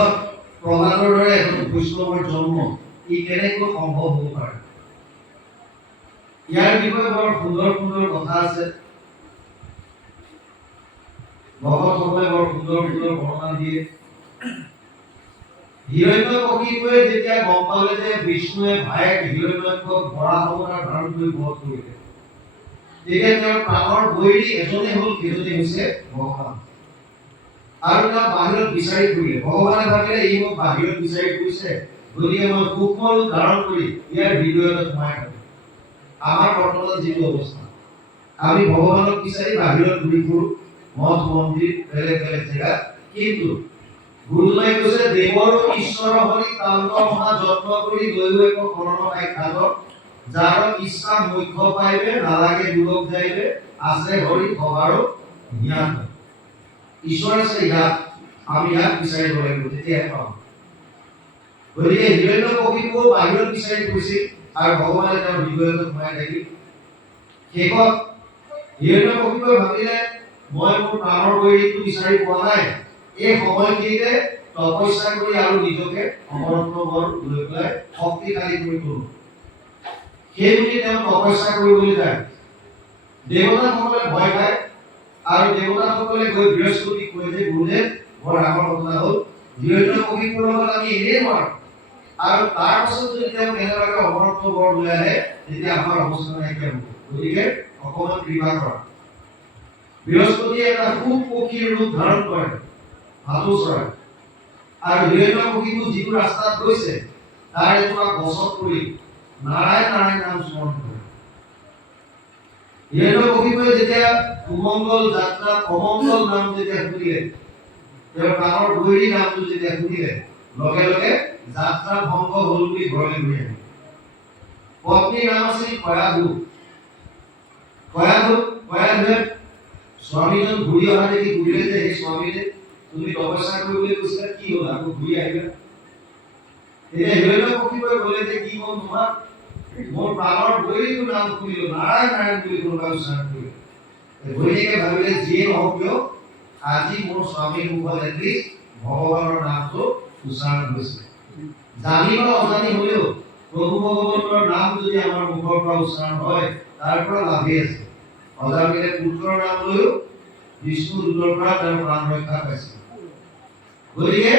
গৃহত প্ৰহ্লাদৰ দৰে এজন বৈষ্ণৱৰ জন্ম ই কেনেকৈ সম্ভৱ হ'ব পাৰে? ইয়াৰ বিষয়ে বৰ সুন্দৰ সুন্দৰ কথা আছে। ভকতসকলে বৰ সুন্দৰ সুন্দৰ বৰ্ণনা দিয়ে। হিৰণ্যকশিপুৱে যেতিয়া গম পালে যে বিষ্ণুৱে ভায়েক হিৰণ্যকশিপুক বৰাহ অৱতাৰ ধাৰণ কৰি বধ কৰিলে, তেতিয়া তেওঁৰ প্ৰাণৰ বৈৰী এজনে হ'ল, সেইজনে হৈছে ভগৱান। আৰু তেওঁ বাহিৰত বিচাৰি ফুৰিলে। ভগৱানে ভাবিলে এই মোক বাহিৰত বিচাৰি ফুৰিছে, গতিকে মই সূক্ষ্ম ৰূপ ধাৰণ কৰি ইয়াৰ হৃদয়ত সোমাই থাকোঁ। আমাৰ বৰ্তমান যিটো অৱস্থা, আমি ভগৱানক বিচাৰি বাহিৰত ঘূৰি ফুৰোঁ, মঠ মন্দিৰ বেলেগ বেলেগ জেগাত, কিন্তু গুৰুজনাই কৈছে দেৱৰ ঈশ্বৰ হৰি কান্ত মহা যত্ন কৰি লৈ এক কৰ্ণ সাক্ষাৎ, যাৰ ইচ্ছা মুখ্য পাইবে নালাগে দূৰক যাইবে, আছে হৰি সবাৰ জ্ঞান। ঈশ্বৰ আছে ইয়াত, আমি ইয়াত বিচাৰিব লাগিব, তেতিয়াহে পাম। গতিকে হিৰণ্যকশিপুও বাহিৰত বিচাৰি ফুৰিছিল আৰু ভগৱানে তেওঁৰ হৃদয়ত সোমাই থাকিল। শেষত হিৰণ্যকশিপুৱে ভাবিলে মই মোৰ প্ৰাণৰ বৈৰীটো বিচাৰি পোৱা নাই, এই সময়খিনিতে তপস্যা কৰি আৰু নিজকে অমৰত্ব বল লৈ পেলাই শক্তিশালী কৰি তোলো। সেইবুলি তেওঁ তপস্যা কৰিবলৈ যায়। দেৱতাসকলে ভয় খায় আৰু দেৱতাসকলে গৈ বৃহস্পতিক কয় যে গুৰুদেৱ, বৰ ডাঙৰ ঘটনা হ'ল, হিৰণ্যকশিপুৰ লগত আমি এনেই নোৱাৰোঁ, আৰু তাৰ পাছত যদি তেওঁ কেনেবাকৈ অমৰত্ব বৰ লৈ আহে, তেতিয়া আমাৰ অৱস্থা নাইকিয়া হ'ব। গতিকে অকণমান কৃপা কৰা। বৃহস্পতিয়ে এটা খুব পক্ষীৰ ৰূপ ধাৰণ কৰে, ভাটৌ চৰাই, আৰু হিৰণ্যকশিপু যিটো ৰাস্তাত গৈছে তাৰ এজোপা গছত পৰি নাৰায়ণ নাৰায়ণ নাম স্মৰণ কৰে। হিৰণ্যকশিপুৱে যেতিয়া সুমংগল যাত্ৰা অমংগল নাম যেতিয়া শুনিলে, তেওঁৰ প্ৰাণৰ বৈৰী নামটো যেতিয়া শুনিলে, লগে লগে যাত্ৰা ভংগ হ'ল বুলি ঘৰলৈ ঘূৰি আহিল। পত্নীৰ নাম আছিল কয়াধু। কয়াধুৱে স্বামীজন ঘূৰি অহা দেখি সুধিলে যে সেই স্বামীজনে তুমি তপস্যা কৰিবলৈ কৈছিলা, কি হ'ল আকৌ ঘূৰি আহিলা? তেতিয়া হিৰণ্যকশিপুৱে ক'লে যে কি হ'ল তোমাৰ, মোৰ প্ৰাণৰ বৈৰীটোৰ নাম শুনিলো, নাৰায়ণ নাৰায়ণ বুলি কোনোবাই উচ্চাৰণ কৰিলে। ঘৈণীয়েকে ভাবিলে যিয়ে নহওক কিয় আজি মোৰ স্বামীৰ মুখত এটলিষ্ট ভগৱানৰ নামটো উচ্চাৰণ হৈছে। জানি বা অজানি হ'লেও প্ৰভু ভগৱন্তৰ নাম যদি আমাৰ মুখৰ পৰা উচ্চাৰণ হয়, তাৰ পৰা লাভেই আছে। অজানিলে পুত্ৰৰ নাম লৈও বিষ্ণু দূতৰ পৰা তেওঁৰ প্ৰাণ ৰক্ষা পাইছে। গতিকে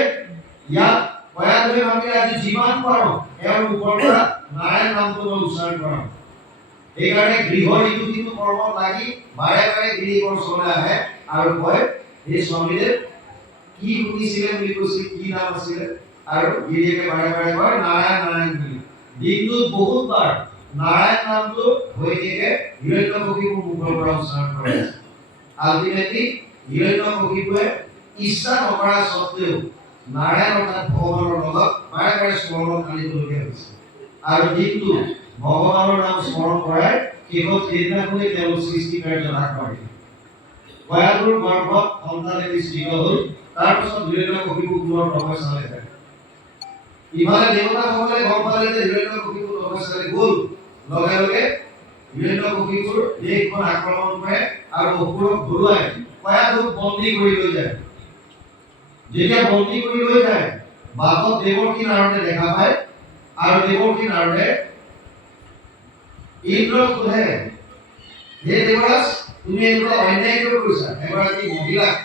ইয়াত কয়াধুৱে ভাবিলে আজি যিমান পাৰোঁ এওঁৰ মুখৰ পৰা নাৰায়ণ নামটো মই উচ্চাৰণ কৰাম। সেইকাৰণে গৃহৰ ইটো সিটো কৰ্মত লাগি বাৰে বাৰে গিৰিকৰ ওচৰলৈ আহে আৰু কয়, এই স্বামীদেৱ কি শুনিছিলে বুলি কৈছিল, কি নাম আছিলে, আৰু গিৰিয়েকে বাৰে বাৰে কয় নাৰায়ণ নাৰায়ণ বুলি। দিনটোত বহুতবাৰ নাৰায়ণ নামটো ঘৈণীয়েকে হিৰণ্যকশিপুৰ মুখৰ পৰা উচ্চাৰণ কৰে। আল্টিমেটলি হিৰণ্যকশিপুৱে ইচ্ছা নকৰা স্বত্বেও নাৰায়ণ অৰ্থাৎ ভগৱানৰ লগত বাৰে বাৰে স্মৰণত আনিবলগীয়া হৈছে। আৰু দিনটো ভগৱানৰ নাম স্মৰণ কৰাই শেষত সেইদিনাখনেই তেওঁ সৃষ্টি কাৰ্যত আগবাঢ়িল। কয়াধুৰ গৰ্ভত সন্তান এটি সৃষ্ট হ'ল। তাৰপিছত হিৰণ্যকশিপু পুনৰ তপস্যালৈ যায়। ইফালে দেৱতাসকলে গম পালে যে হিৰণ্যকশিপু তপস্যালৈ গ'ল, লগে লগে হিৰণ্যকশিপুৰ দেশখন আক্ৰমণ কৰে আৰু অসুৰক ঘৰুৱাই কয়াধুক বন্দী কৰি লৈ যায়। যেতিয়া বন্দী কৰি লৈ যায়, বাটত দেৱকী নাৰদে দেখা পায় আৰু দেৱকী নাৰদে ইন্দ্ৰক সোধে, হে দেৱৰাজ, তুমি এনেকুৱা অন্যায় কিয় কৰিছা? এগৰাকী মহিলাক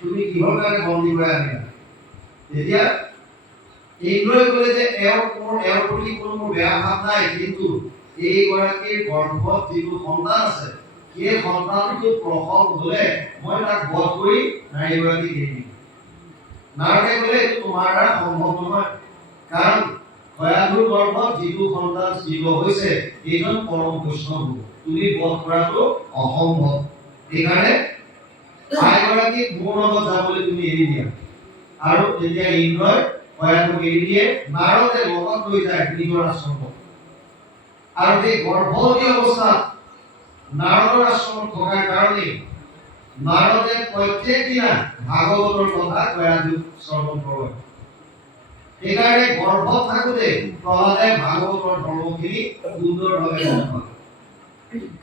তুমি কিহৰ কাৰণে বন্দী কৰি আনিলা? তেতিয়া ইন্দ্ৰই ক'লে যে এওঁৰ প্ৰতি কোনো মোৰ বেয়া ভাৱ নাই, কিন্তু এইগৰাকীৰ গৰ্ভত যিটো সন্তান আছে, সেই সন্তানটো প্ৰসৱ হ'লে মই তাক বধ কৰি নাৰীগৰাকীক এৰি দিম। নাৰদে ক'লে এইটো তোমাৰ দ্বাৰা সম্ভৱ নহয়, কাৰণ কয়াধুৰ গৰ্ভত যিটো সন্তান সৃষ্ট হৈছে এইজন পৰম বৈষ্ণৱ হ'ব, তুমি বধ কৰাটো অসম্ভৱ। সেইকাৰণে আইগৰাকীক মোৰ লগত যাবলৈ তুমি এৰি দিয়া। আৰু তেতিয়া ইন্দ্ৰই কয়াধুক এৰি দিয়ে। নাৰদে লগত লৈ যায় নিজৰ আশ্ৰমত। আৰু সেই গৰ্ভৱতী অৱস্থাত নাৰদৰ আশ্ৰমত থকাৰ কাৰণে নাৰদে প্ৰত্যেক দিনা ভাগৱতৰ কথা কয়াধুক শ্ৰৱণ কৰে। সেইকাৰণে গৰ্ভত থাকোঁতে প্ৰহ্লাদে ভাগৱতৰ ধৰ্মখিনি সুন্দৰভাৱে গম পালে।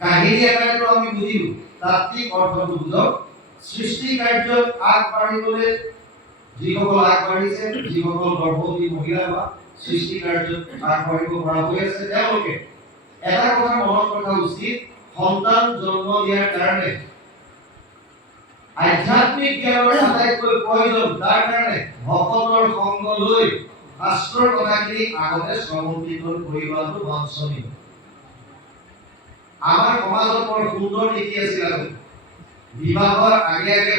কাহিনী আকাৰেতো আমি বুজিলোঁ, তাত্ত্বিক অৰ্থটো বুজক। সৃষ্টি কাৰ্যত আগবাঢ়িবলৈ যিসকল আগবাঢ়িছে, যিসকল গৰ্ভৱতী মহিলা বা সৃষ্টি কাৰ্যত আগবাঢ়িব পৰা হৈ আছে, তেওঁলোকে এটা কথা মনত ৰখা উচিত, সন্তান জন্ম দিয়াৰ কাৰণে আধ্যাত্মিক জ্ঞানৰ আটাইতকৈ প্ৰয়োজন। তাৰ কাৰণে ভকতৰ সংগ লৈ শাস্ত্ৰৰ কথাখিনি আগতে শ্ৰৱণ কীৰ্তন কৰি লোৱাটো বাঞ্ছনীয়। আমাৰ সমাজত বৰ সুন্দৰ নীতি আছিল আগতে, বিবাহৰ আগে আগে